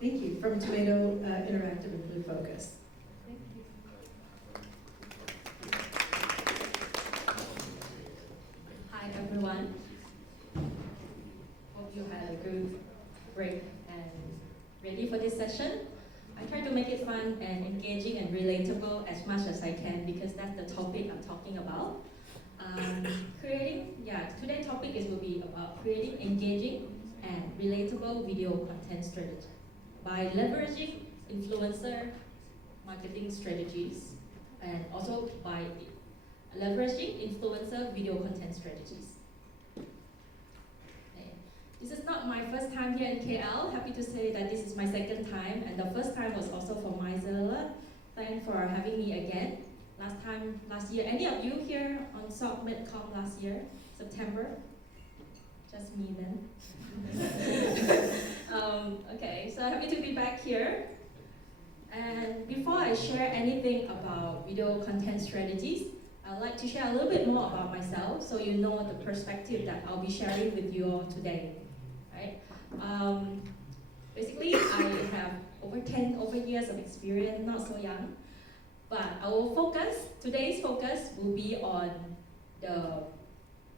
Thank you. From Tomato Interactive and Blue Focus. Thank you. Hi everyone. Hope you had a good break and ready for this session. I try to make it fun and engaging and relatable as much as I can because that's the topic I'm talking about. Today's topic will be about creating engaging and relatable video content strategy by leveraging influencer marketing strategies and also by leveraging influencer video content strategies. Okay. This is not my first time here in KL. Happy to say that this is my second time, and the first time was also for Mizella. Thanks for having me again. Last year, any of you here on SOC-MidCom last year, September? Just me then. Okay, so happy to be back here. And before I share anything about video content strategies, I'd like to share a little bit more about myself so you know the perspective that I'll be sharing with you all today. Right? Basically, I have over years of experience, not so young, but today's focus will be on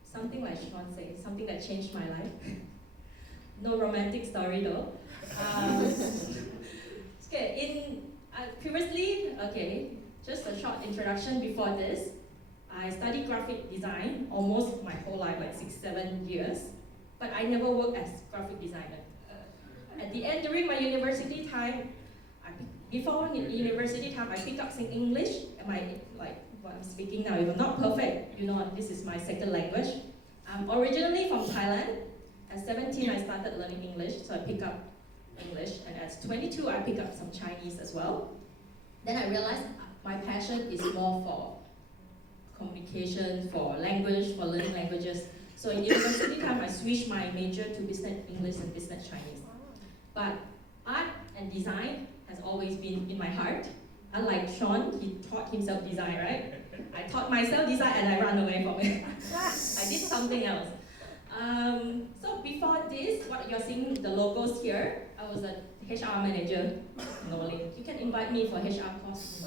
something like Sean said, something that changed my life. No romantic story though. Previously, just a short introduction before this. I studied graphic design almost my whole life, like 6-7 years, but I never worked as graphic designer. At the end, during my university time, I picked up some English. What I'm speaking now, even not perfect, this is my second language. I'm originally from Thailand. At 17, I started learning English, so I picked up English, and at 22, I picked up some Chinese as well. Then I realized my passion is more for communication, for language, for learning languages. So in university time, I switched my major to business English and business Chinese. But art and design has always been in my heart. Unlike Sean, he taught himself design, right? I taught myself design and I ran away from it. I did something else. So before this, what you're seeing, the logos here, I was a HR manager. You can invite me for HR course.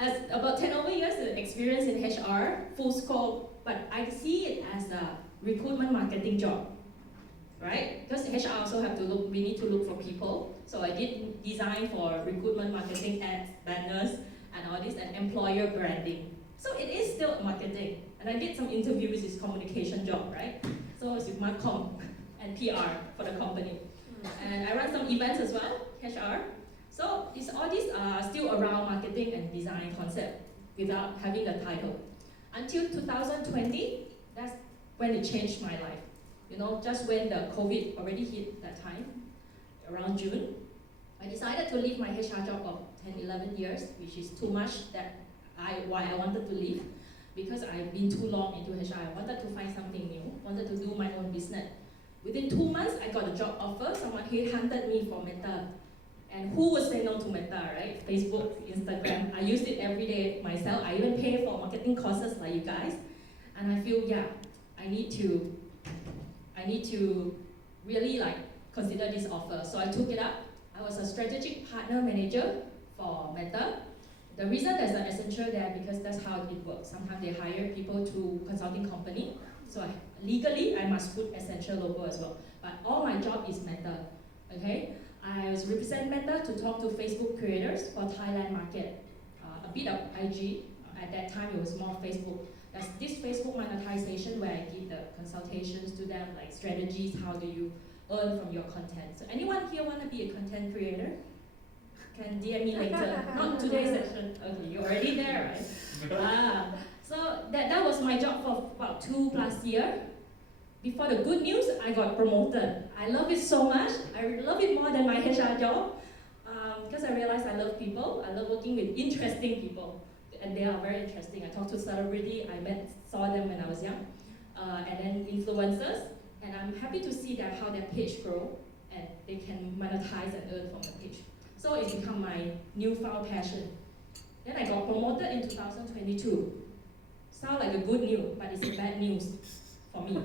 As about 10 over years of experience in HR, full scope, but I see it as a recruitment marketing job, right? Because HR also have to we need to look for people. So I did design for recruitment marketing ads, banners, and all this, and employer branding. So it is still marketing. And I did some interviews, it's communication job, right? So it's with Marcom and PR for the company. And I run some events as well, HR. So all these are still around marketing and design concept without having the title. Until 2020, that's when it changed my life. Just when the COVID already hit that time, around June, I decided to leave my HR job of 10, 11 years, which is too much why I wanted to leave, because I've been too long into HR. I wanted to find something new, wanted to do my own business. Within 2 months, I got a job offer. Someone headhunted me for Meta. And who would say no to Meta, right? Facebook, Instagram. I used it every day myself. I even pay for marketing courses like you guys. And I feel, I need to really consider this offer. So I took it up. I was a strategic partner manager for Meta. The reason there's an essential there because that's how it works. Sometimes they hire people to consulting company. So legally, I must put essential logo as well. But all my job is Meta, okay? I was represent Meta to talk to Facebook creators for Thailand market. A bit of IG. At that time, it was more Facebook. There's this Facebook monetization where I give the consultations to them, like strategies, how do you earn from your content. So anyone here want to be a content creator? Can DM me later. Not today's session. Okay, you're already there, right? So that was my job for about 2+ years. Before the good news, I got promoted. I love it so much. I love it more than my HR job because I realized I love people. I love working with interesting people, and they are very interesting. I talked to celebrity. Saw them when I was young, and then influencers. And I'm happy to see how their page grow and they can monetize and earn from the page. So it's become my newfound passion. Then I got promoted in 2022. Sound like a good news, but it's bad news. for me.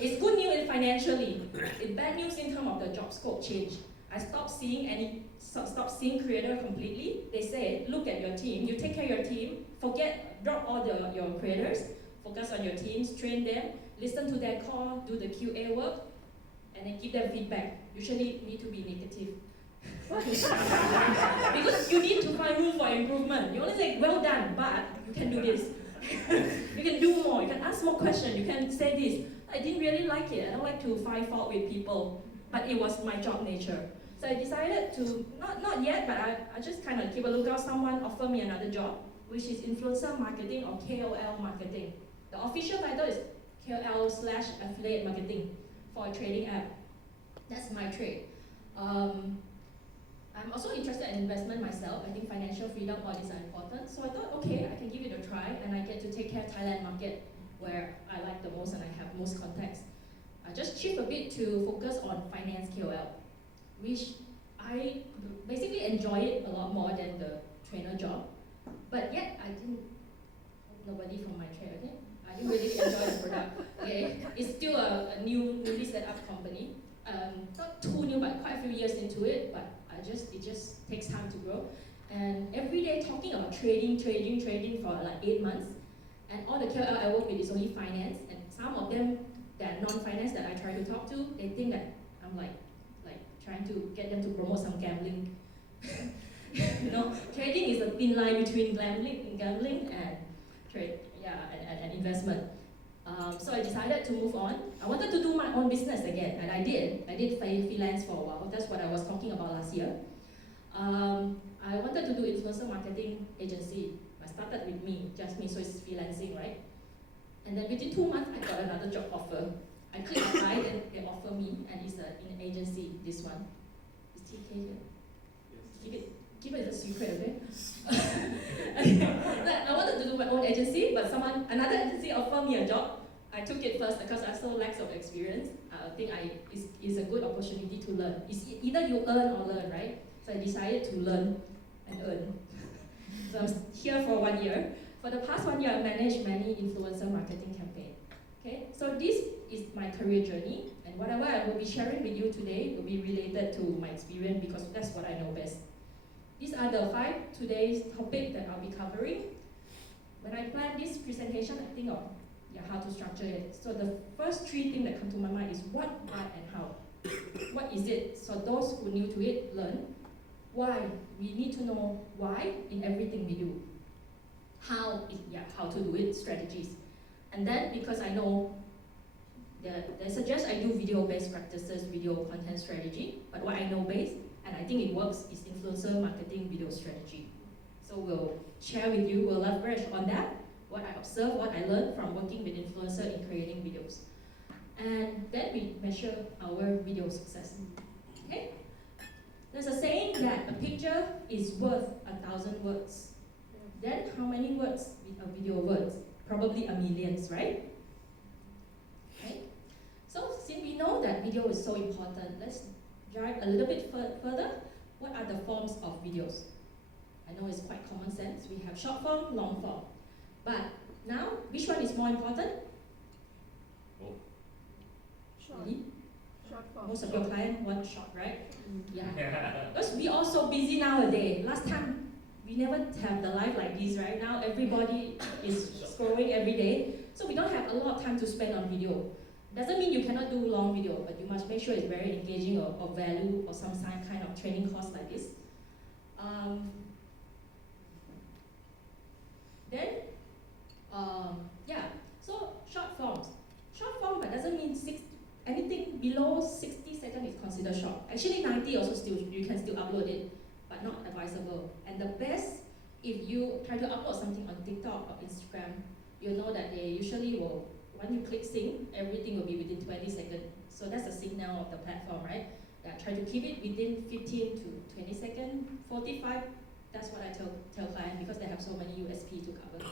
It's good news financially. It's bad news in terms of the job scope change. I stopped seeing creator completely. They say, look at your team, you take care of your team, drop all your creators, focus on your teams, train them, listen to their call, do the QA work, and then give them feedback. Usually need to be negative. Because you need to find room for improvement. You only say, well done, but you can do this. You can do more, you can ask more questions, you can say this. I didn't really like it. I don't like to find fault with people, but it was my job nature. So I decided to, not yet, but I just kind of keep a lookout. Someone offered me another job, which is influencer marketing or KOL marketing. The official title is KOL/affiliate marketing for a trading app. That's my trade. I'm also interested in investment myself. I think financial freedom, all these are important. So I thought, okay, I can give it a try, and I get to take care of Thailand market, where I like the most and I have most contacts. I just shift a bit to focus on finance KOL, which I basically enjoy it a lot more than the trainer job. But yet, I didn't, nobody from my trade, okay? I didn't really enjoy the product. Okay? It's still a newly set up company. Not too new, but quite a few years into it, but it just takes time to grow. And every day talking about trading for like 8 months. And all the KOL I work with is only finance, and some of them that are non-finance that I try to talk to, they think that I'm like trying to get them to promote some gambling. You know, trading is a thin line between gambling and trade, and investment. So I decided to move on. I wanted to do my own business again, and I did. I did freelance for a while. That's what I was talking about last year. I wanted to do influencer marketing agency. I started with me, just me, so it's freelancing, right? And then within 2 months, I got another job offer. I clicked apply, then they offer me, and it's in an agency, this one. Is TK here? Yes. Keep it a secret, okay? I wanted to do my own agency, but another agency offered me a job. I took it first because I saw lack of experience. I think it's a good opportunity to learn. It's either you earn or learn, right? So I decided to learn and earn. So I'm here for 1 year. For the past 1 year, I managed many influencer marketing campaigns. Okay, so this is my career journey, and whatever I will be sharing with you today will be related to my experience because that's what I know best. These are the 5 today's topics that I'll be covering. When I plan this presentation, I think of how to structure it. So the first 3 things that come to my mind is what, why, and how. What is it? So those who are new to it, learn. Why? We need to know why in everything we do. How to do it, strategies. And then, because I know they suggest I do video-based practices, video content strategy, but what I know best, and I think it works, is influencer marketing video strategy. So we'll share with you, we'll leverage on that, what I observe, what I learned from working with influencers in creating videos. And then we measure our video success. Okay? There's a saying that a picture is worth 1,000 words. Then how many words a video worth? Probably a millions, right? Okay. So since we know that video is so important, let's dive a little bit further. What are the forms of videos? I know it's quite common sense. We have short form, long form. But now, which one is more important? Oh. Short. Really? Short form. Most of your clients want short, right? Yeah. Because we are so busy nowadays. Last time, we never have the life like this, right? Now everybody is scrolling every day. So we don't have a lot of time to spend on video. Doesn't mean you cannot do long video, but you must make sure it's very engaging or value or some kind of training course like this. So short forms. Short form, but doesn't mean anything below 60 seconds is considered short. Actually 90 also you can still upload it, but not advisable. And the best, if you try to upload something on TikTok or Instagram, you know that they usually will, when you click sync, everything will be within 20 seconds. So that's the signal of the platform, right? Yeah, try to keep it within 15 to 20 seconds, 45. That's what I tell clients because they have so many USP to cover.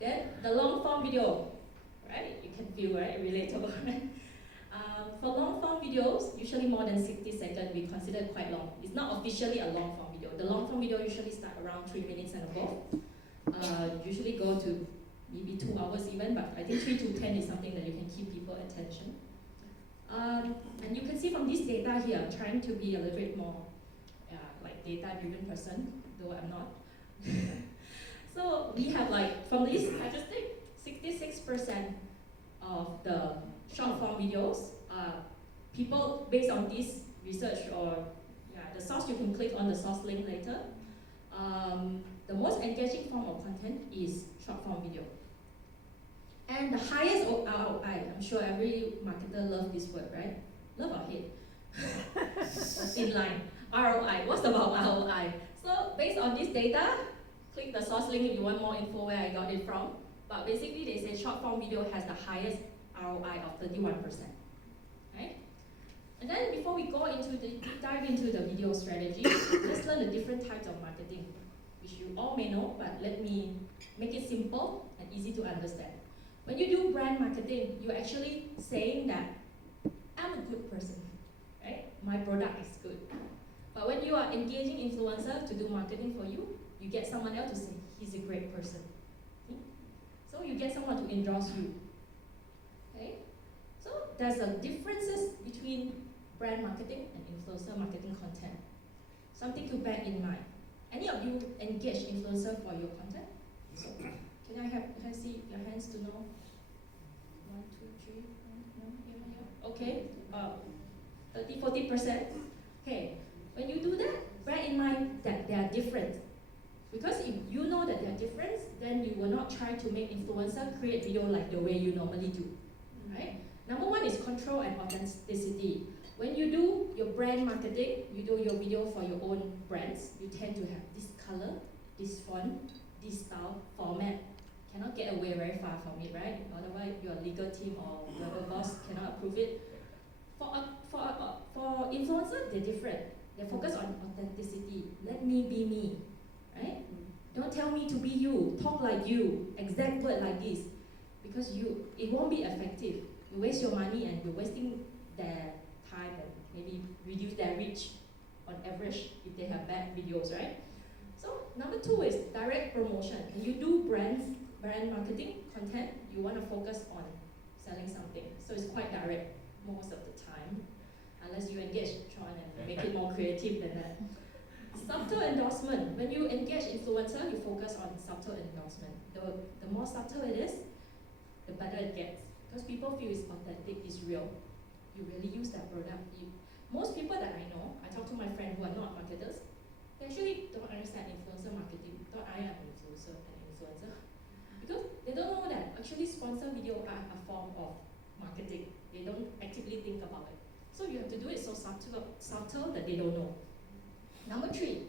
Then the long form video, right? You can feel, right? Relatable, right? For long form videos, usually more than 60 seconds, we consider it quite long. It's not officially a long form video. The long form video usually start around 3 minutes and above. Usually go to maybe 2 hours even, but I think 3 to 10 is something that you can keep people attention. And you can see from this data here, I'm trying to be a little bit more like data-driven person, though I'm not. So we have like, from this statistic, 66% of the short form videos, people based on this research or the source, you can click on the source link later. The most engaging form of content is short form video. And the highest ROI, I'm sure every marketer loves this word, right? Love or hate? In line. ROI, what's about ROI? So based on this data, click the source link if you want more info where I got it from. But basically they say short form video has the highest ROI of 31%. Right? And then before we go into the deep dive into the video strategy, let's learn the different types of marketing, which you all may know, but let me make it simple and easy to understand. When you do brand marketing, you're actually saying that I'm a good person, right? My product is good. But when you are engaging influencer to do marketing for you, you get someone else to say, he's a great person. So you get someone to endorse you. Okay? So there's a differences between brand marketing and influencer marketing content. Something to bear in mind. Any of you engage influencer for your content? So can I see your hands to know? 1, 2, 3, no, yeah. Okay, 30-40%. Okay, when you do that, bear in mind that they are different. Because if you know that they are different, then you will not try to make influencer create video like the way you normally do. Right? Number one is control and authenticity. When you do your brand marketing, you do your video for your own brands, you tend to have this color, this font, this style, format. Cannot get away very far from it, right? Otherwise, your legal team or your boss cannot approve it. For influencers, they're different. They focus on authenticity. Let me be me, right? Don't tell me to be you. Talk like you. Exact word like this, because it won't be effective. You waste your money and you're wasting their time and maybe reduce their reach on average if they have bad videos, right? So number 2 is direct promotion. When you do brand marketing content, you want to focus on selling something. So it's quite direct most of the time, unless you engage Tron and make it more creative than that. Subtle endorsement. When you engage influencer, you focus on subtle endorsement. The more subtle it is, the better it gets. Because people feel it's authentic, it's real. You really use that product. Most people that I know, I talk to my friends who are not marketers, they actually don't understand influencer marketing. Thought I am an influencer. Because they don't know that actually sponsor video are a form of marketing. They don't actively think about it. So you have to do it so subtle that they don't know. Number 3,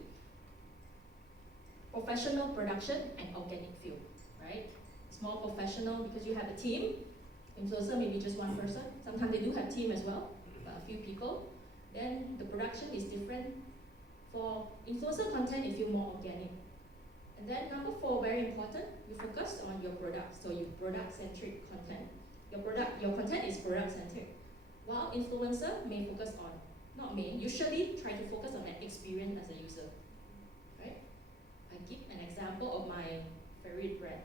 professional production and organic feel, right? It's more professional because you have a team. Influencer maybe just one person. Sometimes they do have team as well, but a few people. Then the production is different. For influencer content, it feels more organic. And then number 4, very important, you focus on your product. So you product-centric content. Your content is product-centric. While influencer may focus on, usually try to focus on an experience as a user. Right? I give an example of my favorite brand,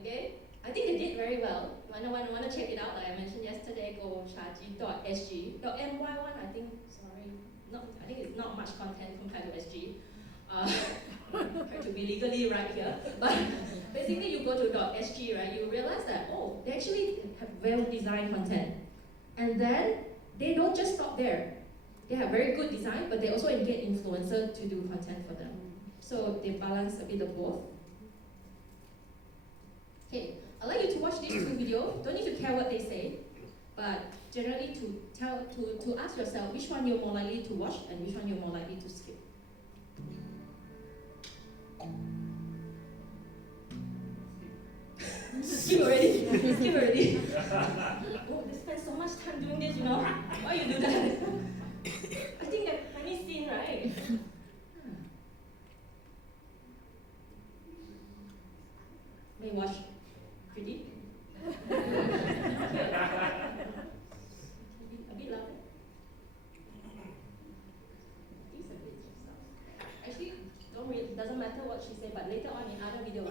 okay? I think they did very well. When I want to check it out, like I mentioned yesterday, go chargy.sg. The MY one, I think it's not much content compared to SG. Try to be legally right here. But basically you go to .sg, right, you realize that, they actually have well-designed content. And then they don't just stop there. They have very good design, but they also engage influencers to do content for them. So they balance a bit of both. Okay, I'd like you to watch these 2 videos. Don't need to care what they say, but generally to ask yourself which one you're more likely to watch and which one you're more likely to skip. Skip already. Oh, they spend so much time doing this, Why you do that? I think that funny scene, right? May watch. Pretty? A bit louder. Actually, doesn't matter what she said, but later on in other video,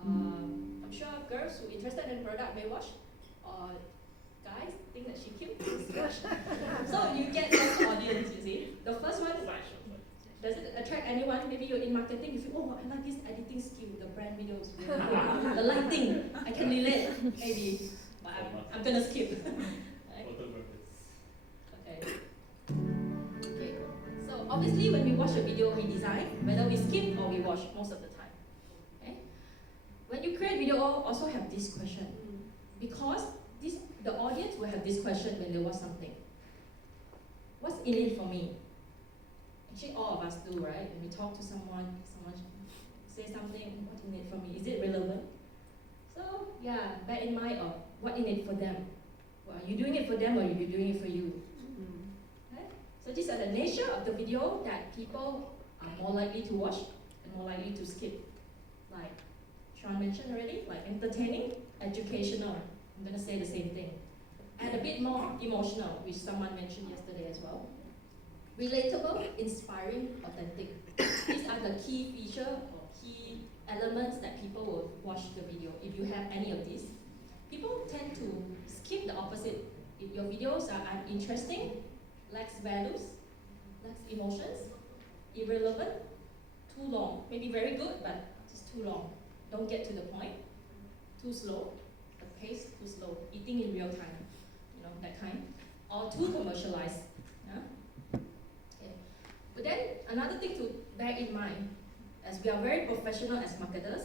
I'm sure girls who are interested in the product may watch, or guys think that she cute, watch. So you get those audience, you see. The first one, does it attract anyone? Maybe you're in marketing, you feel, oh, I like this editing skill, the brand videos, the lighting, I can relate, maybe, but I'm gonna skip. Right? Okay. Okay. So obviously, when we watch a video, we design whether we skip or we watch most of the time. Okay. When you create video, also have this question, because the audience will have this question when they watch something. What's in it for me? Actually, all of us do, right? When we talk to someone say something, what's in it for me? Is it relevant? So, yeah, bear in mind of what in it for them. Well, are you doing it for them or are you doing it for you? Okay? So these are the nature of the video that people are more likely to watch and more likely to skip. Like Sean mentioned already, like entertaining, educational. I'm going to say the same thing. And a bit more emotional, which someone mentioned yesterday as well. Relatable, inspiring, authentic. These are the key feature or key elements that people will watch the video. If you have any of these, people tend to skip the opposite. If your videos are uninteresting, lacks values, lacks emotions, irrelevant, too long. Maybe very good, but just too long. Don't get to the point. Too slow, the pace too slow. Eating in real time, you know, that kind. Or too commercialized. Yeah? Okay. But then another thing to bear in mind, as we are very professional as marketers,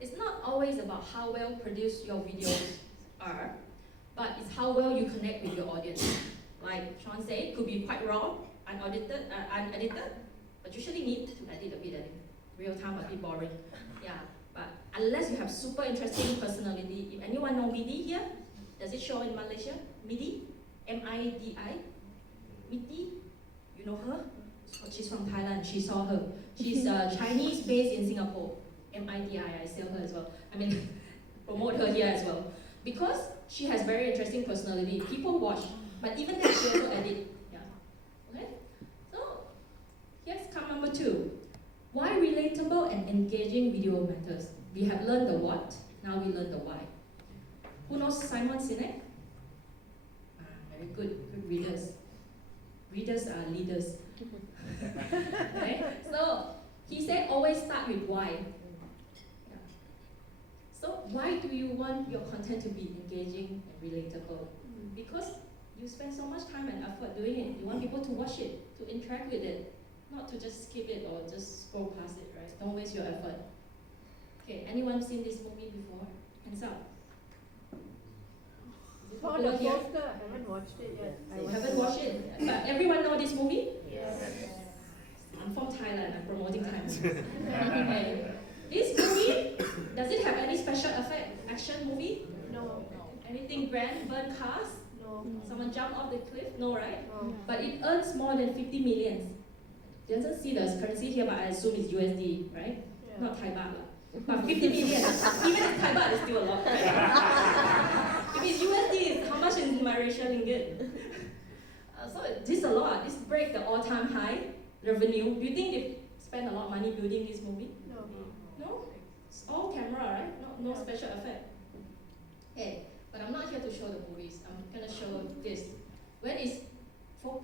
it's not always about how well produced your videos are, but it's how well you connect with your audience. Like Sean said, it could be quite raw, unedited, but usually need to edit a bit. Real time a bit boring. Yeah, but unless you have super interesting personality, if anyone know MIDI here, does it show in Malaysia? MIDI, M-I-D-I, MIDI, you know her? She's from Thailand. She saw her. She's Chinese based in Singapore. MIDI, I sell her as well. I mean, promote her here as well. Because she has very interesting personality. People watch, but even then she also edit. Yeah. Okay? So, here's come number 2. Why relatable and engaging video matters? We have learned the what, now we learn the why. Who knows Simon Sinek? Very good readers. Readers are leaders. Okay? So, he said always start with why. Yeah. So, why do you want your content to be engaging and relatable? Because you spend so much time and effort doing it. You want people to watch it, to interact with it, not to just skip it or just scroll past it, right? Don't waste your effort. Okay, anyone seen this movie before? Hands up. Is it Saw popular the here? poster, I haven't watched it yet. So you haven't watched it? But everyone know this movie? Yes. I'm from Thailand, I'm promoting Thailand. Okay. This movie, does it have any special effect? Action movie? No. Anything grand? Burn cars? No. Someone jump off the cliff? No, right? No. But it earns more than 50 millions. Doesn't see the currency here, but I assume it's USD, right? Yeah. Not Thai baht. But 50 million, even if Thai baht is still a lot, right? If it's USD, how much is Malaysian ringgit? So this is a lot. This breaks the all-time high revenue. Do you think they spend a lot of money building this movie? No. No? It's all camera, right? No special effect. Okay, but I'm not here to show the movies. I'm gonna show this. When is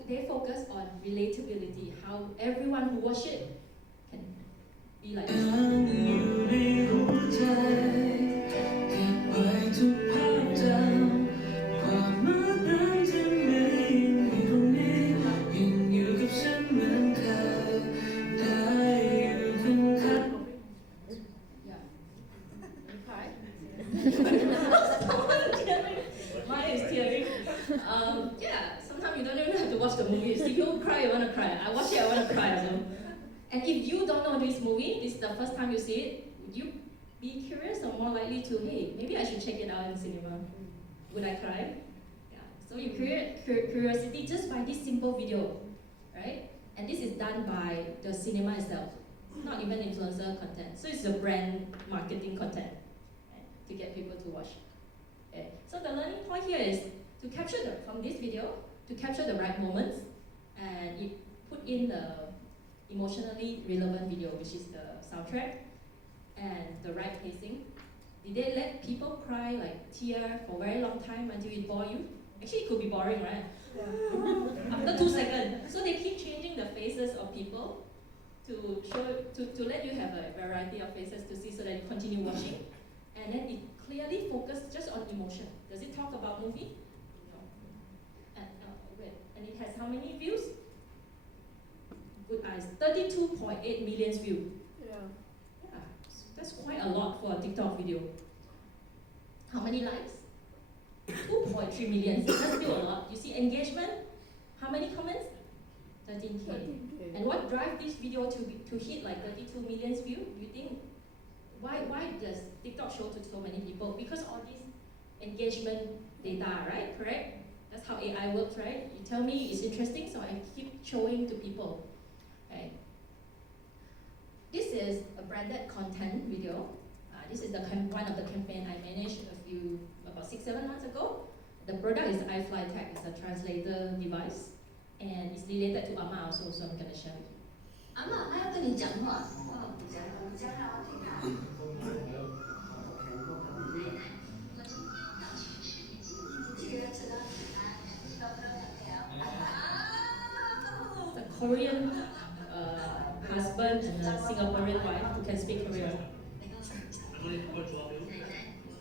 they focus on relatability, how everyone who watch it can be like Mine is tearing. Yeah, sometimes you don't even have to watch the movie. If you cry, you want to cry. I watch it, I want to cry as well. And if you don't know this movie, this is the first time you see it, would you be curious or more likely to, hey, maybe I should check it out in cinema? Would I cry? Yeah. So you create curiosity just by this simple video, right? And this is done by the cinema itself, not even influencer content. So it's a brand marketing content, right, to get people to watch. Okay. So the learning point here is to capture from this video, to capture the right moments, and you put in the emotionally relevant video, which is the soundtrack, and the right pacing, Did they let people cry like tear for a very long time until it bore you? Actually, it could be boring, right? Yeah. After 2 seconds. So they keep changing the faces of people to show to let you have a variety of faces to see so that you continue watching. And then it clearly focuses just on emotion. Does it talk about movie? No. And it has how many views? Good eyes. 32.8 million views. Yeah. Yeah, that's quite a lot for a TikTok video. How many likes? 2.3 million. That's still a lot. You see engagement? How many comments? 13K. 13K. And what drives this video to hit like 32 million views? Do you think? Why does TikTok show to so many people? Because all these engagement data, right? Correct? That's how AI works, right? You tell me it's interesting, so I keep showing to people. Right? This is a branded content video. This is one of the campaign I managed about 6-7 months ago. The product is iFlyTech. It's a translator device, and it's related to Amma also, so I'm gonna share with you. 阿嬷，她要跟你讲话。The Korean husband and a Singaporean wife who can speak Korean.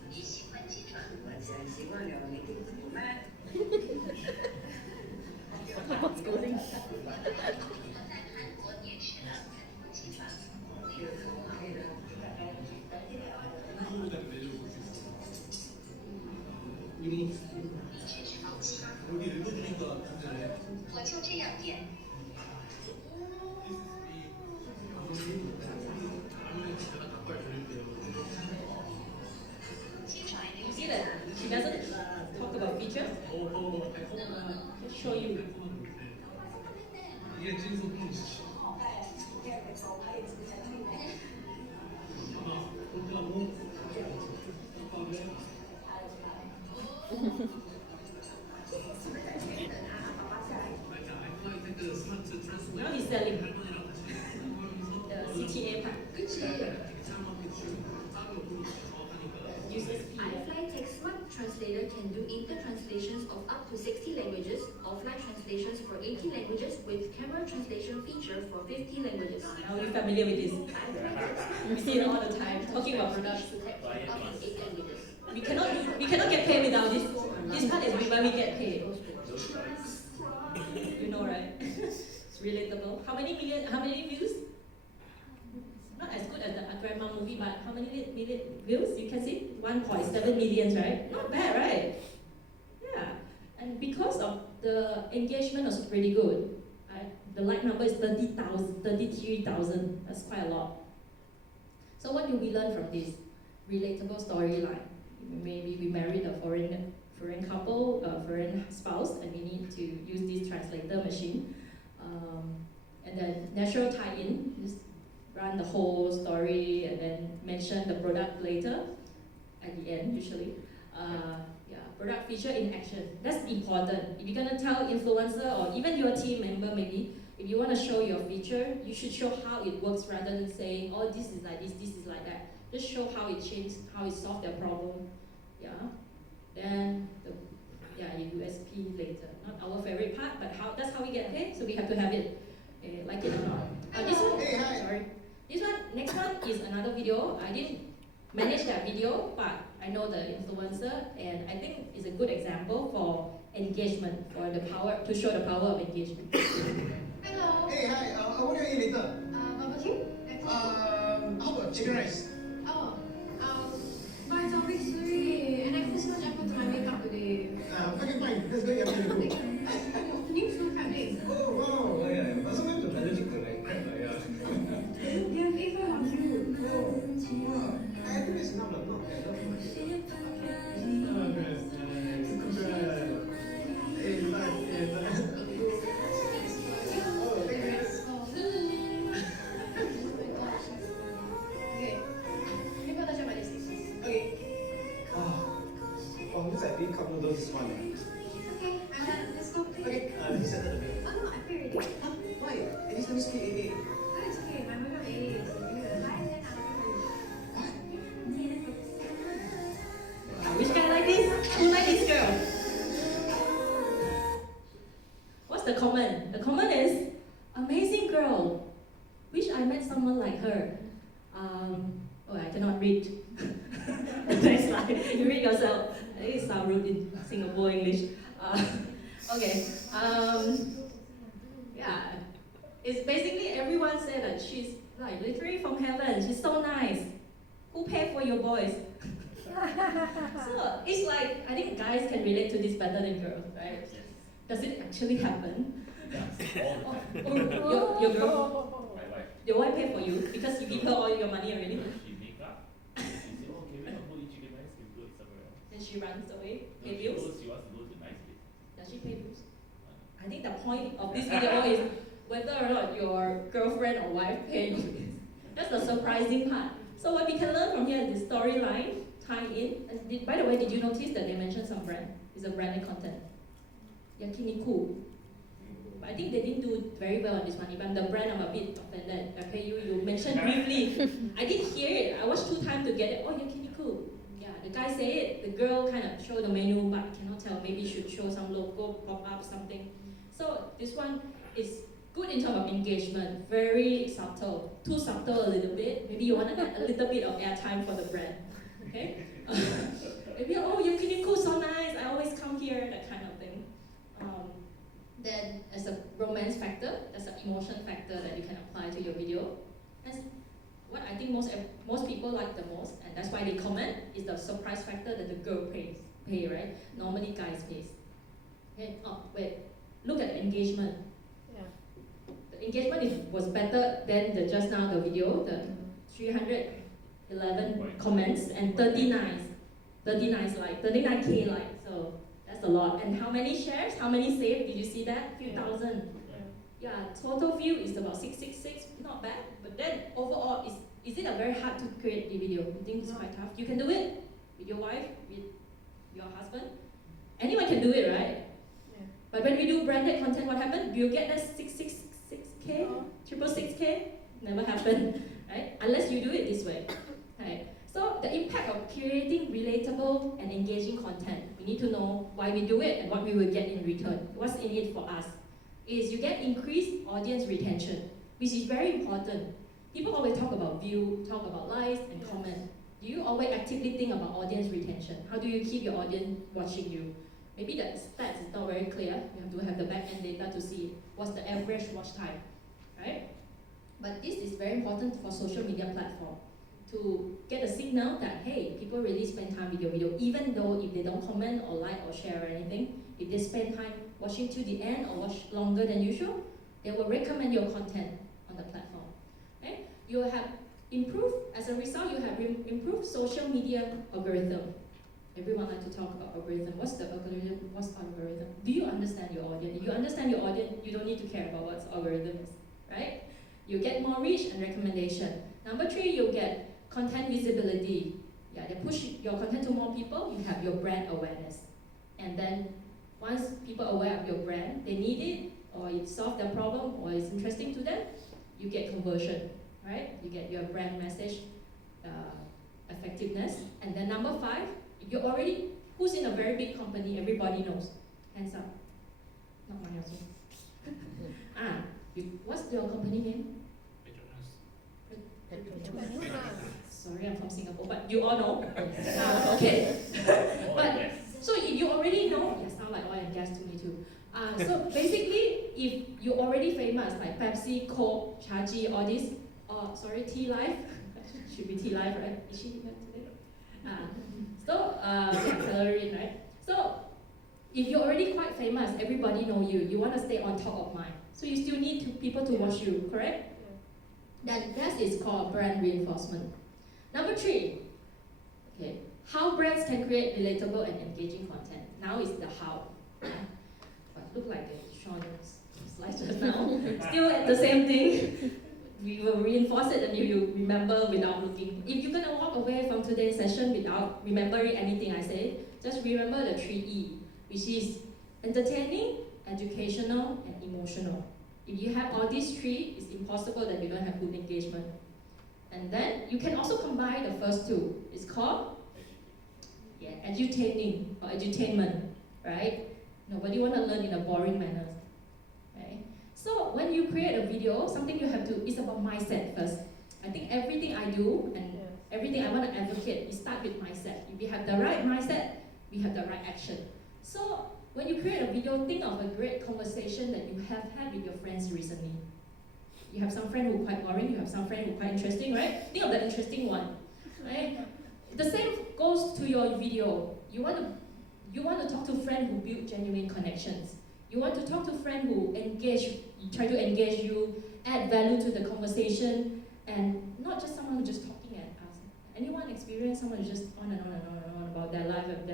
你喜欢机场？我最喜欢了，你肚子不吗？ What's going on? 我在韩国也去了很多机场。 여기 읽어주니까 근데 我就这样点。 You see that she doesn't talk about features. Just show you. 이게 진소통이지. Now he's selling the CTA part. Uses iFlyTech Smart Translator can do inter-translations of up to 60 languages, offline translations for 80 languages, with camera translation feature for 50 languages. Now we're familiar with this. We see it all the time, talking about products. Up to 8 languages. We cannot get paid without this. This part is when we get paid. You know, right? It's relatable. How many views? Not as good as the grandma movie, but how many million views? You can see 1.7 million, right? Not bad, right? Yeah. And because of the engagement was pretty good, the like number is 33,000. That's quite a lot. So what do we learn from this? Relatable storyline. Maybe we married a foreign couple, a foreign spouse, and we need to use this translator machine. And then natural tie-in, just run the whole story and then mention the product later at the end usually. Product feature in action. That's important. If you're gonna tell influencer or even your team member maybe, if you want to show your feature, you should show how it works rather than saying, oh, this is like this is like that. Just show how it changed, how it solved their problem. Yeah. Then your USP later. Not our favorite part, but that's how we get paid, so we have to have it. Like it or not. This one, sorry. This one, next one is another video. I didn't manage that video, but I know the influencer, and I think it's a good example for engagement, for the power, to show the power of engagement. Hello. Hey, hi. What do you eat later? Barbecue? How about chicken rice? Oh, but it's already sweet, and I put so much effort to my makeup today. Okay, fine. Let's go get food. Can you still crab legs? Oh, wow. Oh, yeah. But sometimes I'm allergic to like crab. Yeah. They have egg on you. Oh, wow. I think it's enough. Not enough. Okay. Maybe I'll touch up my lipstick. Okay. Oh, looks like big cup noodles is one. Okay, I'm done. Let's go. Okay, he settled the bill. Oh no, I pay already. Huh? Why? At least let me speak AA. No, it's okay. My makeup is bye then. What? You read yourself. I think it sounds rude in Singapore English. Okay. Yeah. It's basically everyone said that she's like literally from heaven. She's so nice. Who paid for your boys? So it's like I think guys can relate to this better than girls, right? Does it actually happen? All the time. Or your girl, My wife. your wife pay for you because you give her all your money already. She make up. She say, oh, can we not go eat chicken rice? Can we go eat somewhere else? Then she runs away, No, pay bills. she wants to go to nice place. Does she pay bills? I think the point of this video is whether or not your girlfriend or wife pay you. That's the surprising part. So what we can learn from here is the storyline, tie in. And by the way, did you notice that they mentioned some brand? It's a branded content. Yakiniku. But I think they didn't do very well on this one. If I'm the brand, I'm a bit offended. I pay you, you mentioned briefly. I didn't hear it. I watched 2 times to get it. Oh, yakiniku. Yeah, the guy said it. The girl kind of showed the menu, but I cannot tell. Maybe should show some logo, pop up, something. So this one is good in terms of engagement. Very subtle. Too subtle a little bit. Maybe you want to add a little bit of airtime for the brand. Okay? Maybe, oh, yakiniku, so nice. I always come here, that kind of thing. Then as a romance factor, as an emotion factor that you can apply to your video. That's what I think most people like the most, and that's why they comment, is the surprise factor that the girl pay, right? Normally guys pays. Okay, oh wait, look at the engagement. Yeah. The engagement was better than the just now the video, the 311 comments and 39K likes. So that's a lot. And how many shares? How many saved? Did you see that? Few thousand. Yeah, total view is about 666. Not bad. But then overall, is it a very hard to create a video? You think it's quite tough? You can do it with your wife, with your husband. Anyone can do it, right? Yeah. But when we do branded content, what happened? You get that 666K, 666K. Never happen, right? Unless you do it this way, right? So the impact of creating relatable and engaging content, we need to know why we do it and what we will get in return. What's in it for us? Is you get increased audience retention, which is very important. People always talk about view, talk about likes and comment. Do you always actively think about audience retention? How do you keep your audience watching you? Maybe the stats is not very clear. You have to have the back-end data to see what's the average watch time, right? But this is very important for social media platform to get a signal that, hey, people really spend time with your video, even though if they don't comment or like or share or anything, if they spend time watching to the end or watch longer than usual, they will recommend your content on the platform. Okay? You have improved, as a result, you have improved social media algorithm. Everyone like to talk about algorithm. What's the algorithm? What's algorithm? Do you understand your audience? If you understand your audience, you don't need to care about what algorithm is, right? You get more reach and recommendation. Number 3, you get content visibility. Yeah, they push your content to more people, you have your brand awareness. And then once people are aware of your brand, they need it, or it solves their problem, or it's interesting to them, you get conversion, right? You get your brand message effectiveness. And then number 5, you're already, who's in a very big company, everybody knows. Hands up. Not mine also. What's your company name? Sorry, I'm from Singapore, but you all know. Okay. But so if you already know, yeah, sound like oil and gas to me too. So basically, if you're already famous, like Pepsi, Coke, Chaji, all this, T Life, should be T Life, right? Is she here today? Celery, right? So if you're already quite famous, everybody know you. You want to stay on top of mind. So you still need people to watch you, correct? Then that is called brand reinforcement. Number 3, okay, how brands can create relatable and engaging content. Now is the how. But look like Sean's slides just now. Still the same thing. We will reinforce it and you remember without looking. If you're gonna walk away from today's session without remembering anything I say, just remember the 3E, which is entertaining, educational, and emotional. If you have all these 3, it's impossible that you don't have good engagement. And then you can also combine the first 2. It's called edutaining or edutainment, right? Nobody want to learn in a boring manner, right? So when you create a video, something you have to, it's about mindset first. I think everything I do and everything I want to advocate, you start with mindset. If you have the right mindset, we have the right action. So when you create a video, think of a great conversation that you have had with your friends recently. You have some friend who are quite boring, you have some friend who are quite interesting, right? Think of the interesting one, right? The same goes to your video. You want to talk to a friend who build genuine connections. You want to talk to a friend who try to engage you, add value to the conversation, and not just someone who's just talking at us. Anyone experience someone who's just on and on and on and on about their life of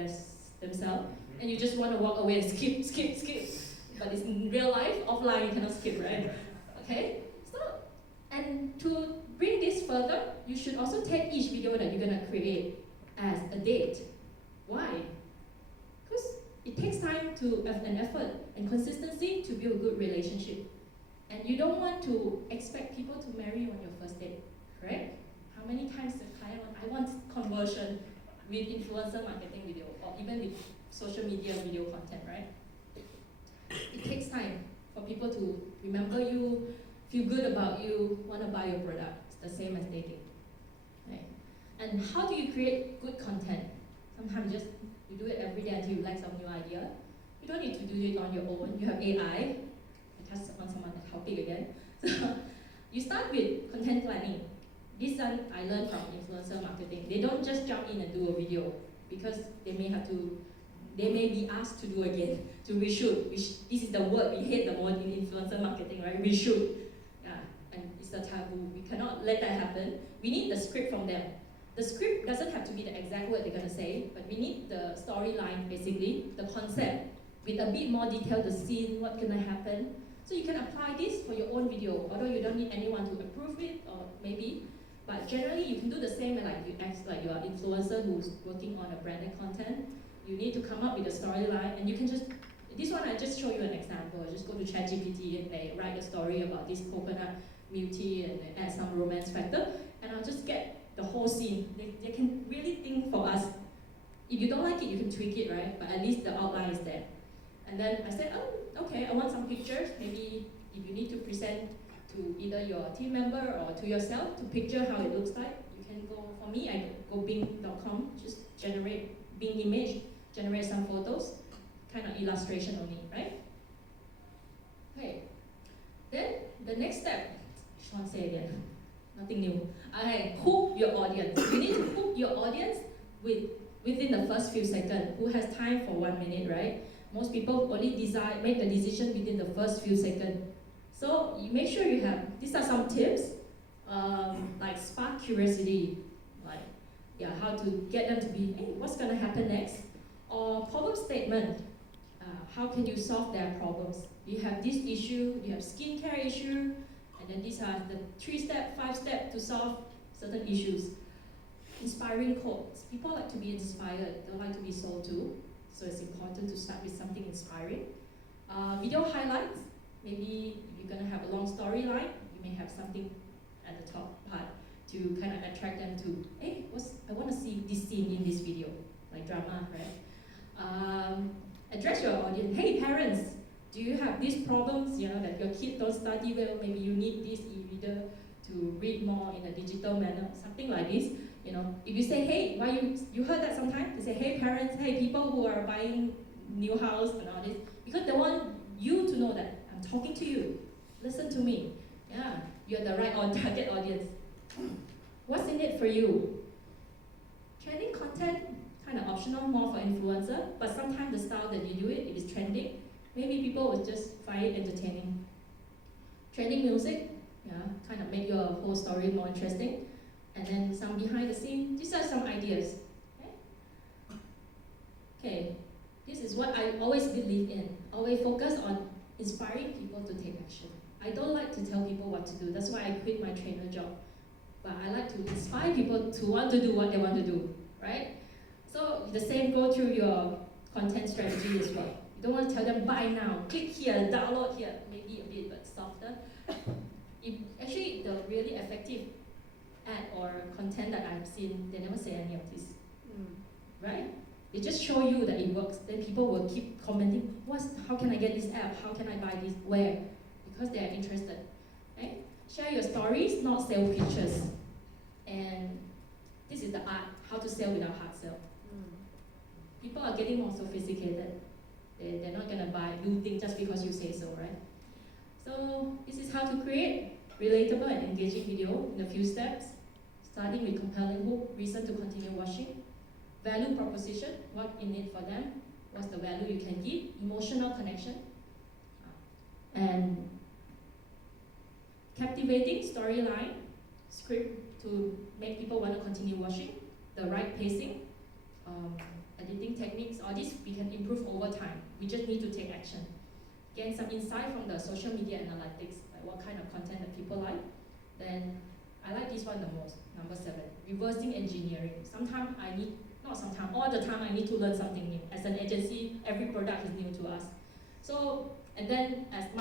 themselves, and you just want to walk away and skip. But it's in real life, offline you cannot skip, right? Okay? And to bring this further, you should also take each video that you're gonna create as a date. Why? Because it takes time to have an effort and consistency to build a good relationship. And you don't want to expect people to marry you on your first date, correct? How many times the client I want conversion with influencer marketing video or even with social media video content, right? It takes time for people to remember you, feel good about you, want to buy your product. It's the same as dating, right? And how do you create good content? Sometimes you do it every day until you like some new idea. You don't need to do it on your own. You have AI. I touched on someone topic again. So you start with content planning. This one I learned from influencer marketing. They don't just jump in and do a video because they may be asked to do again, to reshoot. This is the word we hate the most in influencer marketing, right? Reshoot. And it's a taboo. We cannot let that happen. We need the script from them. The script doesn't have to be the exact word they're going to say, but we need the storyline, basically, the concept, with a bit more detail, the scene, what's going to happen. So you can apply this for your own video, although you don't need anyone to approve it, or maybe. But generally, you can do the same like you act like you're an influencer who's working on a branded content. You need to come up with a storyline, and you can just, this one I just show you an example. Just go to ChatGPT and they write a story about this coconut milk tea and they add some romance factor, and I'll just get the whole scene. They can really think for us. If you don't like it, you can tweak it, right? But at least the outline is there. And then I said, oh, okay, I want some pictures. Maybe if you need to present to either your team member or to yourself to picture how it looks like, you can go, for me, I go bing.com, just generate Bing image, generate some photos, kind of illustration only, right? Okay. Then the next step, Sean say again, nothing new. Hook your audience. You need to hook your audience within the first few seconds. Who has time for 1 minute, right? Most people only make the decision within the first few seconds. So you make sure you have, these are some tips, like spark curiosity, like how to get them to be, hey, what's gonna happen next? Or problem statement, how can you solve their problems? You have this issue, you have skincare issue, and then these are the 3-step, 5-step to solve certain issues. Inspiring quotes. People like to be inspired, they like to be sold to. So it's important to start with something inspiring. Video highlights. Maybe if you're gonna have a long storyline, you may have something at the top part to kind of attract them to, hey, I want to see this scene in this video, like drama, right? Address your audience. Hey, parents, do you have these problems? That your kid don't study well. Maybe you need this e-reader to read more in a digital manner, something like this. If you say, hey, why you heard that sometimes? They say, hey, parents, hey, people who are buying new house and all this, because they want you to know that I'm talking to you. Listen to me. Yeah, you're the right target audience. What's in it for you? Trending content, kind of optional, more for influencer, but sometimes the style that you do it, if it's trending, maybe people will just find it entertaining. Trending music, kind of make your whole story more interesting. And then some behind the scene, these are some ideas. Okay, this is what I always believe in. Always focus on inspiring people to take action. I don't like to tell people what to do. That's why I quit my trainer job. But I like to inspire people to want to do what they want to do, right? So the same go through your content strategy as well. You don't want to tell them buy now, click here, download here, maybe a bit but softer. Actually, the really effective ad or content that I've seen, they never say any of this, right? They just show you that it works. Then people will keep commenting, how can I get this app? How can I buy this? Where? Because they are interested, right? Share your stories, not sell pictures. And This is the art, how to sell without hard sell. People are getting more sophisticated. They're not gonna do things just because you say so, right? So this is how to create relatable and engaging video in a few steps, starting with compelling hook, reason to continue watching, value proposition, what in it for them, what's the value you can give, emotional connection, and captivating storyline, script to make people want to continue watching, the right pacing, editing techniques, all this we can improve over time. We just need to take action. Gain some insight from the social media analytics, like what kind of content that people like. Then I like this one the most, number 7, reversing engineering. All the time I need to learn something new. As an agency, every product is new to us. So, and then as in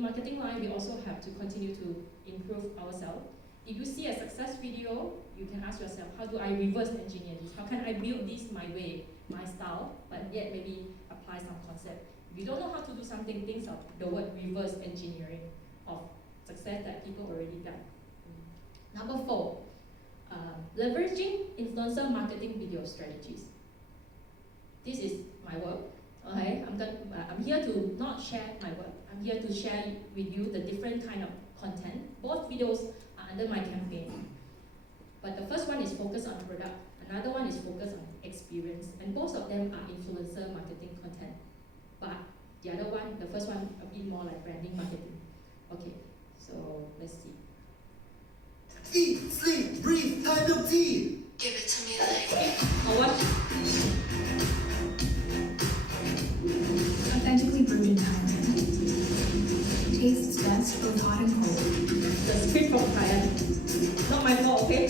marketing line, we also have to continue to improve ourselves. If you see a success video, you can ask yourself, how do I reverse engineer this? How can I build this my way, my style, but yet maybe apply some concept? If you don't know how to do something, think of the word reverse engineering of success that people already done. Number 4, leveraging influencer marketing video strategies. This is my work. Okay, I'm here to not share my work. I'm here to share with you the different kind of content. Both videos are under my campaign. But the first one is focused on product. Another one is focused on experience. And both of them are influencer marketing content. But the other one, the first one, a bit more like branding marketing. Okay, so let's see. Eat, sleep, breathe, time milk tea. Give it to me like Or what? Authentically brewed in Thailand. Tastes best both hot and cold. The script from Thailand. Not my fault, okay?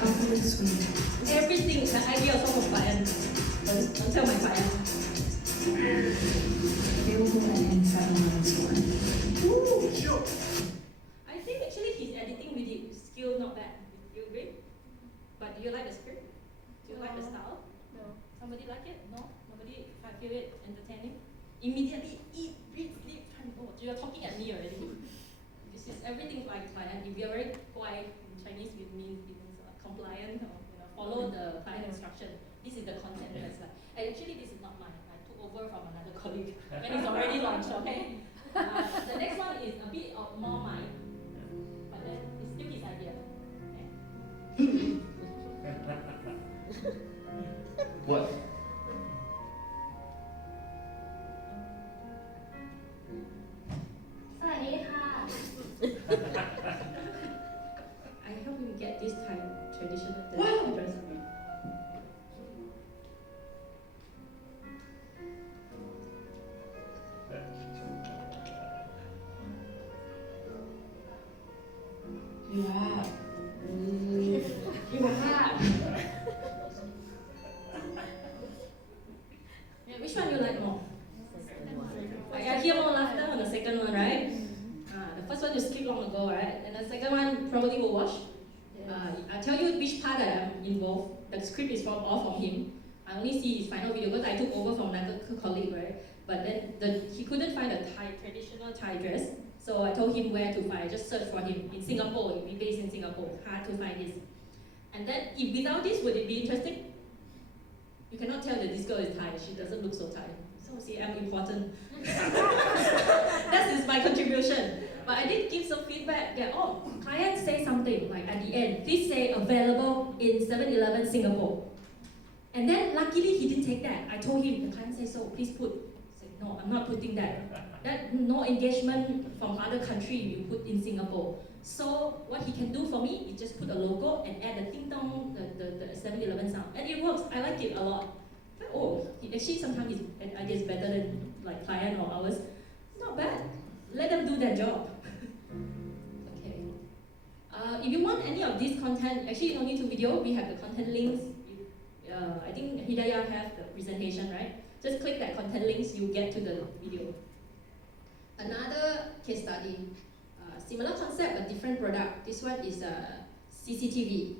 Bubbly sweet. Everything, the idea is from Thailand. Don't tell my client. Available at any 7-Eleven store. Woo! Sure. I think actually his editing video skill not bad. You agree? But do you like the script? Do you like the style? No. Somebody like it? No? Nobody feel it entertaining? Immediately eat, breathe, sleep, oh, you're talking at me already. This is everything like client. If you're very quiet in Chinese, it means compliant or follow the client instruction. This is the content that's like. And actually, this is not mine. I took over from another colleague when it's already launched. Okay. The next one is a bit of more mine, but then it's still his idea. Okay? What? I help him get this Thai traditional dress. You have. You have. Yeah, which one you like more? I hear more laughter on the second one, right? The first one you skipped long ago, right? And the second one probably will watch. I'll tell you which part that I'm involved. The script is all from him. I only see his final video because I took over from another colleague, right? But then he couldn't find a traditional Thai dress. So I told him where to find. I just searched for him in Singapore. He'll be based in Singapore. Hard to find this. And then, if without this, would it be interesting? You cannot tell that this girl is Thai. She doesn't look so Thai. So see, I'm important. That is my contribution. But I did give some feedback that, clients say something, like at the end, please say available in 7-Eleven Singapore. And then, luckily, he didn't take that. I told him, the client says so, please put. I said, no, I'm not putting that. That no engagement from other country you put in Singapore. So what he can do for me is just put a logo and add the ding dong, the 7-Eleven sound. And it works, I like it a lot. Actually sometimes his idea is better than like client or ours. It's not bad. Let them do their job. Okay. If you want any of this content, actually you don't need to video, we have the content links. I think Hidayah have the presentation, right? Just click that content links, you get to the video. Another case study, similar concept, but different product. This one is CCTV.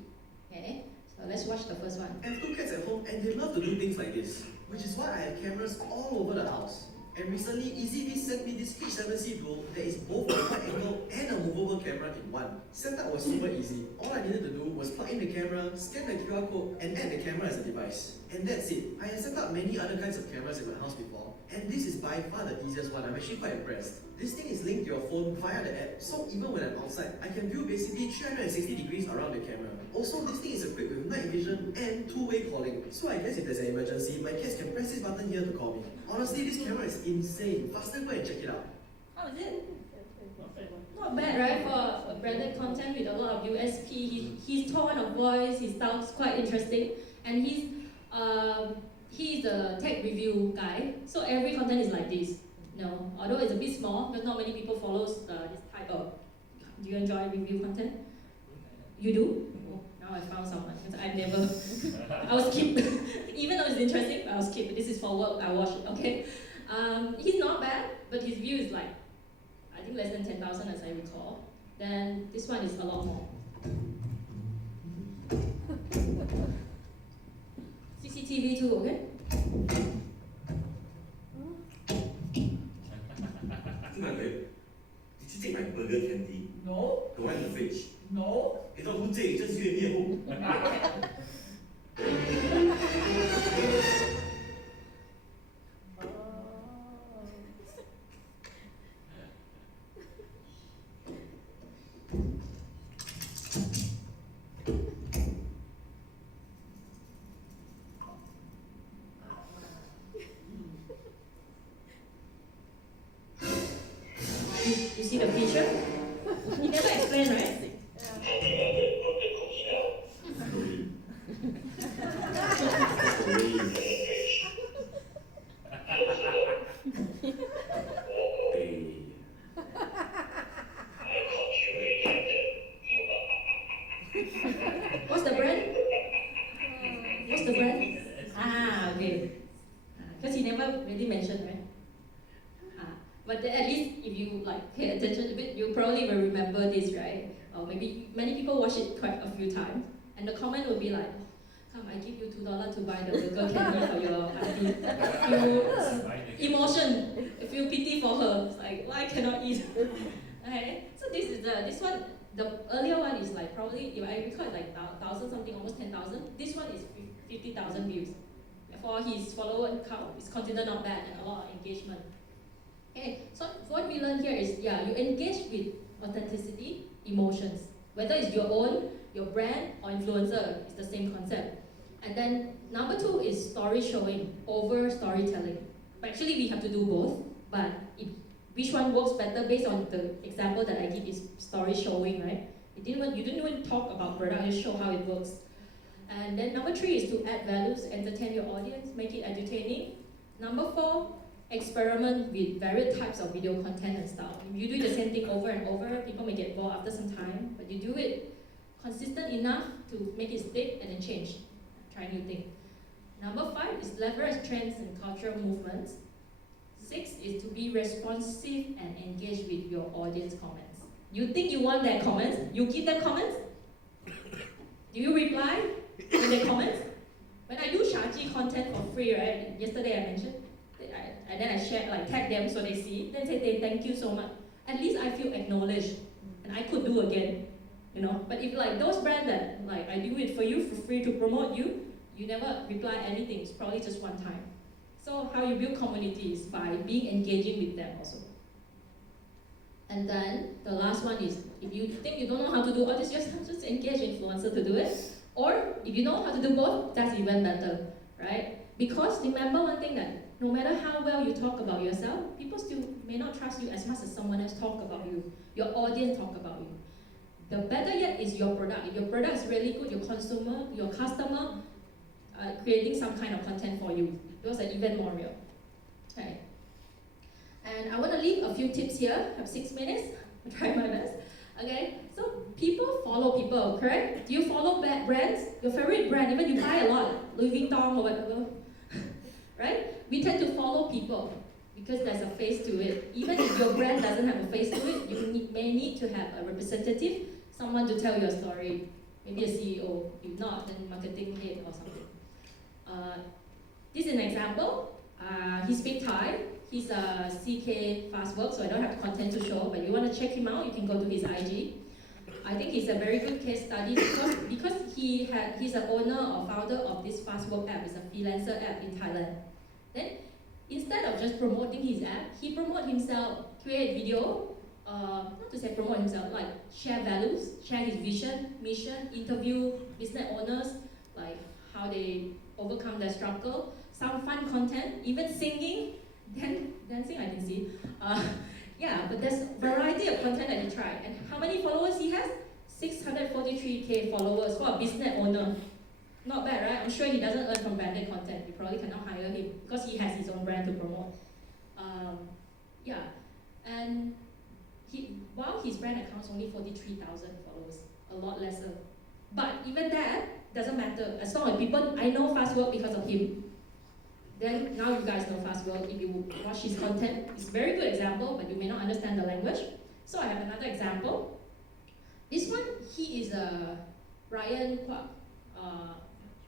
Okay, so let's watch the first one. I have 2 cats at home and they love to do things like this, which is why I have cameras all over the house. And recently, EasyV sent me this H7C Duo that is both a wide angle and a movable camera in one. Setup was super easy. All I needed to do was plug in the camera, scan the QR code, and add the camera as a device. And that's it. I have set up many other kinds of cameras in my house before, and this is by far the easiest one. I'm actually quite impressed. This thing is linked to your phone via the app, so even when I'm outside, I can view basically 360 degrees around the camera. Also, this thing is equipped with night vision and two-way calling, so I guess if there's an emergency, my cats can press this button here to call me. Honestly, this camera is insane. Faster go and check it out. How is it? Not bad. Not bad, right? For branded content with a lot of USP. His tone of voice, his style is quite interesting, and he's a tech review guy. So every content is like this. No, although it's a bit small, because not many people follows this type of. Do you enjoy review content? You do? Oh, now I found someone because I've never. I'll skip. Even though it's interesting, I'll skip. This is for work. I watch it. Okay. He's not bad, but his view is like, I think less than 10,000 as I recall. Then this one is a lot more. CCTV too, okay? 真係你直接買 burger candy No, the one in the fridge no. 你都唔知真是咩好 You see the feature? He never explained, right? What's the brand? What's the brand? Ah, okay. Because he never really mentioned, right? But at least if you like pay attention a bit, you probably will remember this, right? Or maybe many people watch it quite a few times, and the comment will be like, "Come, I give you $2 to buy the burger candy for your auntie." Feel emotion, feel pity for her. It's like, why cannot eat? Okay, so this is this one. The earlier one is like probably, if I recall, like 1,000 something, almost 10,000. This one is 50,000 views. For his follower count, it's considered not bad and a lot of engagement. Okay, so what we learn here is, yeah, you engage with authenticity, emotions. Whether it's your own, your brand, or influencer, it's the same concept. And then number 2 is story showing over storytelling. But actually, we have to do both. But which one works better based on the example that I give is story showing, right? You didn't even talk about product, you show how it works. And then number 3 is to add values, entertain your audience, make it entertaining. Number 4, experiment with various types of video content and style. If you do the same thing over and over, people may get bored after some time, but you do it consistent enough to make it stick and then change. Try new things. Number 5 is leverage trends and cultural movements. 6 is to be responsive and engage with your audience comments. You think you want their comments, you give them comments? Do you reply when they comment? When I do Shaji content for free, right? Yesterday I mentioned, and then I share, like tag them so they see, then say thank you so much. At least I feel acknowledged, and I could do again, you know. But if like those brands that like I do it for you for free to promote you, you never reply anything. It's probably just one time. So how you build communities by being engaging with them also. And then the last one is, if you think you don't know how to do all this, just engage influencer to do it. Or if you know how to do both, that's even better, right? Because remember one thing, that no matter how well you talk about yourself, people still may not trust you as much as someone else talk about you, your audience talk about you. The better yet is your product. If your product is really good, your consumer, your customer, creating some kind of content for you, those are even more real. Okay. And I want to leave a few tips here. I have 6 minutes. I'll try my best. Okay, so people follow people, correct? Do you follow brands? Your favorite brand, even you buy a lot, Louis Vuitton or whatever, right? We tend to follow people because there's a face to it. Even if your brand doesn't have a face to it, you may need to have a representative, someone to tell your story. Maybe a CEO, if not, then marketing head or something. This is an example. He speaks Thai. He's a CK fast work, so I don't have content to show, but you want to check him out, you can go to his IG. I think he's a very good case study because he's an owner or founder of this fast work app. It's a freelancer app in Thailand. Then instead of just promoting his app, he promote himself, create video, not to say promote himself, like share values, share his vision, mission, interview business owners, like how they overcome their struggle, some fun content, even singing, dancing I can see. Yeah, but there's a variety of content that he tried. And how many followers he has? 643k followers for a business owner. Not bad, right? I'm sure he doesn't earn from branded content. You probably cannot hire him because he has his own brand to promote. Yeah, and while his brand account's only 43,000 followers, a lot lesser. But even that doesn't matter. As long as people, I know fast work because of him. Then now you guys know fast work. If you watch his content, it's a very good example, but you may not understand the language. So I have another example. This one, he is a Ryan Kwak.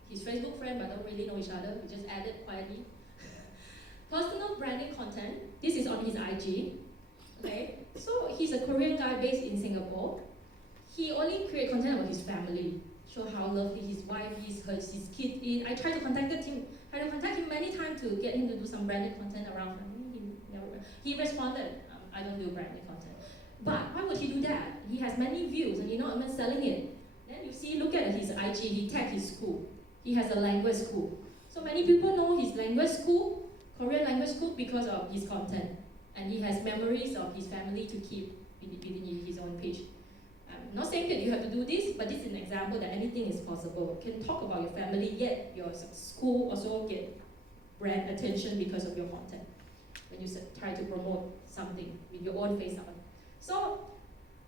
His Facebook friend, but don't really know each other. We just added quietly. Personal branding content. This is on his IG. Okay, so he's a Korean guy based in Singapore. He only create content about his family, show how lovely his wife is, his kid is. I tried to contact him many times to get him to do some branded content around family. He responded, I don't do branded content. But why would he do that? He has many views and you're not even selling it. Then you see, look at his IG, he tagged his school. He has a language school. So many people know his language school, Korean language school, because of his content. And he has memories of his family to keep within his own page. I'm not saying that you have to do this, but this is an example that anything is possible. You can talk about your family, yet your school also get brand attention because of your content. When you try to promote something with your own face on. So,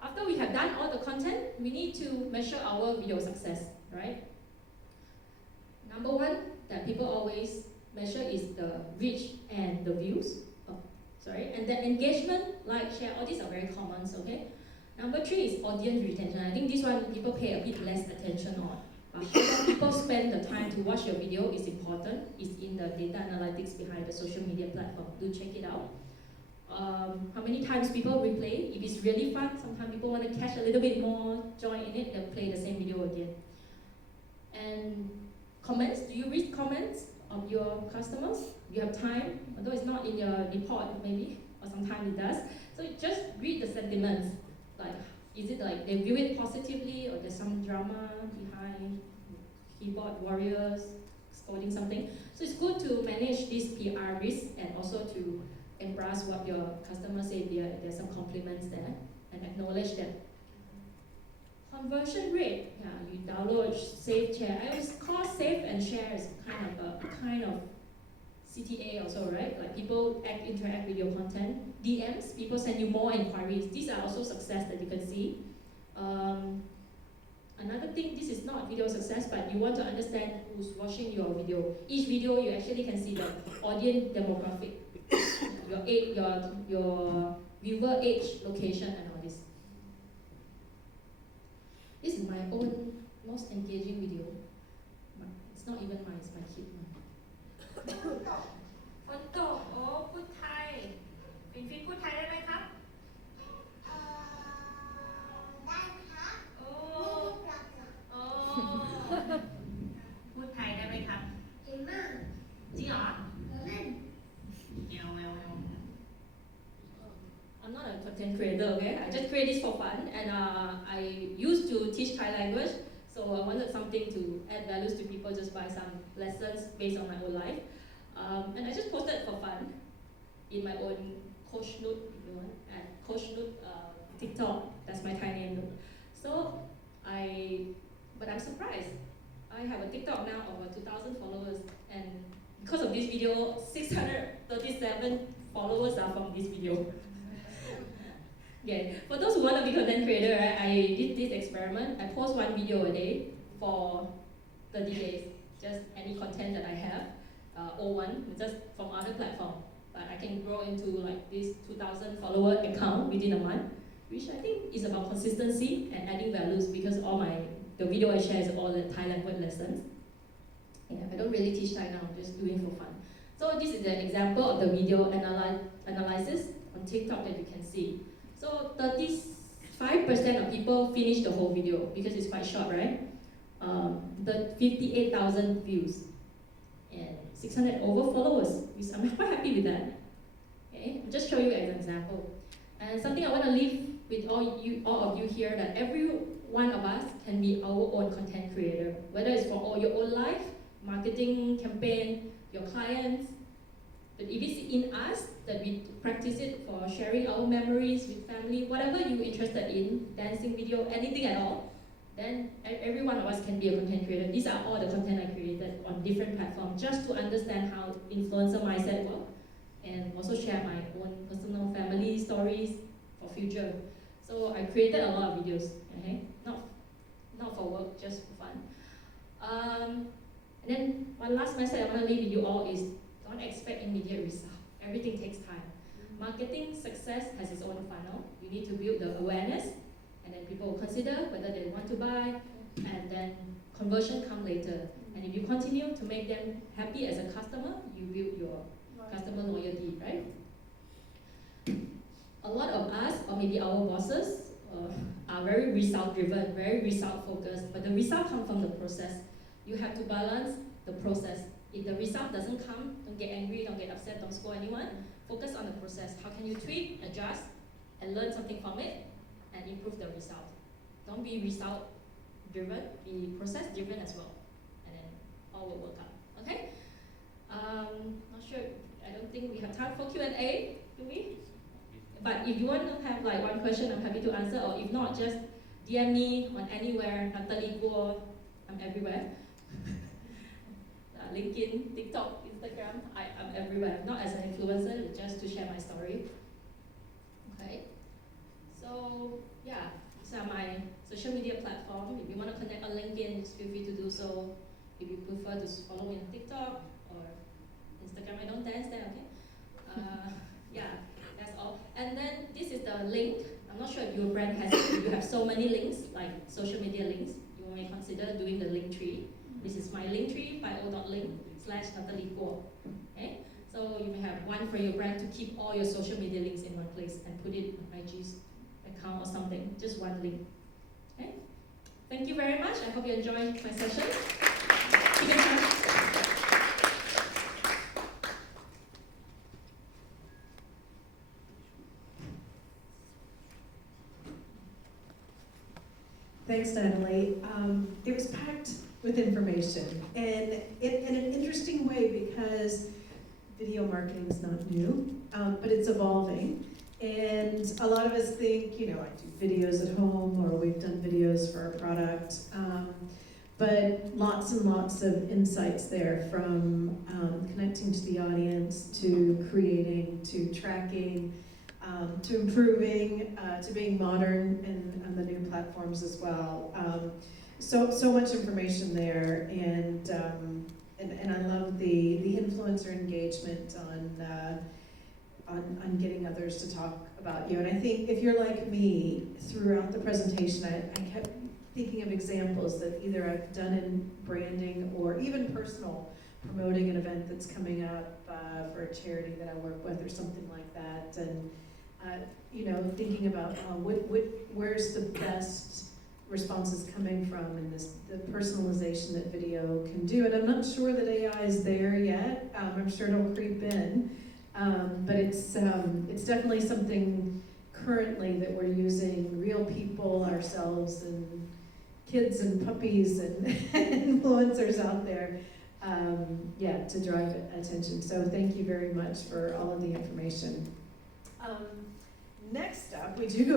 after we have done all the content, we need to measure our video success, right? Number one that people always measure is the reach and the views. And the engagement, like, share, all these are very common, okay? Number three is audience retention. I think this one people pay a bit less attention on. How people spend the time to watch your video is important. It's in the data analytics behind the social media platform. Do check it out. How many times people replay? If it's really fun, sometimes people want to catch a little bit more joy in it, they'll play the same video again. And comments, do you read comments of your customers? You have time, although it's not in your report maybe, or sometimes it does. So just read the sentiments. Like, is it like they view it positively, or there's some drama behind, keyboard warriors scolding something? So it's good to manage this PR risk and also to embrace what your customers say. There's some compliments there, and acknowledge them. Conversion rate, yeah, you download, save, share. I always call save and share as kind of CTA also, right? Like people interact with your content. DMs, people send you more inquiries. These are also success that you can see. Another thing, this is not video success, but you want to understand who's watching your video. Each video, you actually can see the audience demographic, your age, your viewer age, location, and all this. This is my own most engaging video. It's not even mine, it's my kid. ฝนตกโอ้พูดไทยฟินพูดไทยได้ไหมครับได้ครับโอ้พูดไทยได้ไหมครับเก่งมากจริงเหรอเล่น I'm not a content creator, okay? I just create this for fun, and I used to teach Thai language, so I wanted something to add values to people just by some lessons based on my own life. And I just posted for fun in my own Coach Nut, if you want, at Coach Nut TikTok. That's my Thai name. So but I'm surprised. I have a TikTok now of 2,000 followers, and because of this video, 637 followers are from this video. Yeah, for those who want to be content creator, right, I did this experiment. I post one video a day for 30 days, just any content that I have. O1, just from other platform. But I can grow into like this 2,000 follower account within a month, which I think is about consistency and adding values, because the video I share is all the Thai language lessons. Yeah, I don't really teach Thai now, I'm just doing for fun. So this is an example of the video analysis on TikTok that you can see. So 35% of people finish the whole video because it's quite short, right? The 58,000 views and 600 over followers. I'm quite happy with that. Okay, I'll just show you as an example. And something I want to leave with all of you here, that every one of us can be our own content creator, whether it's for all your own life, marketing campaign, your clients. But if it's in us, that we practice it for sharing our memories with family, whatever you're interested in, dancing video, anything at all, then every one of us can be a content creator. These are all the content I created on different platforms, just to understand how influencer mindset works, and also share my own personal family stories for future. So I created a lot of videos, okay? Not for work, just for fun. And then one last message I want to leave with you all is, don't expect immediate result. Everything takes time. Marketing success has its own funnel. You need to build the awareness, and then people will consider whether they want to buy, and then conversion come later. And if you continue to make them happy as a customer, you build your customer loyalty, right? A lot of us, or maybe our bosses, are very result driven, very result focused, but the result comes from the process. You have to balance the process. If the result doesn't come, don't get angry, don't get upset, don't scold anyone. Focus on the process. How can you tweak, adjust, and learn something from it, and improve the result? Don't be result driven, be process driven as well, and then all will work out. Okay? Not sure. I don't think we have time for Q&A, do we? But if you want to have like one question, I'm happy to answer. Or if not, just DM me on anywhere. Natalie Guo, I'm everywhere. LinkedIn, TikTok, Instagram, I'm everywhere. Not as an influencer, just to share my story. Okay. So yeah, these are my social media platform. If you want to connect on LinkedIn, just feel free to do so. If you prefer to follow me on TikTok or Instagram, I don't dance there, okay? Yeah, that's all. And then this is the link. I'm not sure if your brand has it. If you have so many links, like social media links, you may consider doing the link tree. This is my link tree, bio.link/Natalie Guo. Okay? So you may have one for your brand to keep all your social media links in one place and put it on IG's account or something. Just one link. Okay? Thank you very much. I hope you enjoyed my session. Keep in touch. Thanks, Natalie. It was packed with information, and in an interesting way, because video marketing is not new, but it's evolving. And a lot of us think, you know, I do videos at home, or we've done videos for our product, but lots and lots of insights there, from connecting to the audience, to creating, to tracking, to improving, to being modern and on the new platforms as well. So much information there, and I love the influencer engagement on getting others to talk about you. And I think if you're like me, throughout the presentation, I kept thinking of examples that either I've done in branding or even personal, promoting an event that's coming up for a charity that I work with or something like that. And you know, thinking about where's the best responses coming from, and the personalization that video can do. And I'm not sure that AI is there yet. I'm sure it'll creep in, but it's definitely something currently that we're using real people, ourselves, and kids and puppies and influencers out there, yeah, to drive attention. So thank you very much for all of the information. Next up, we do go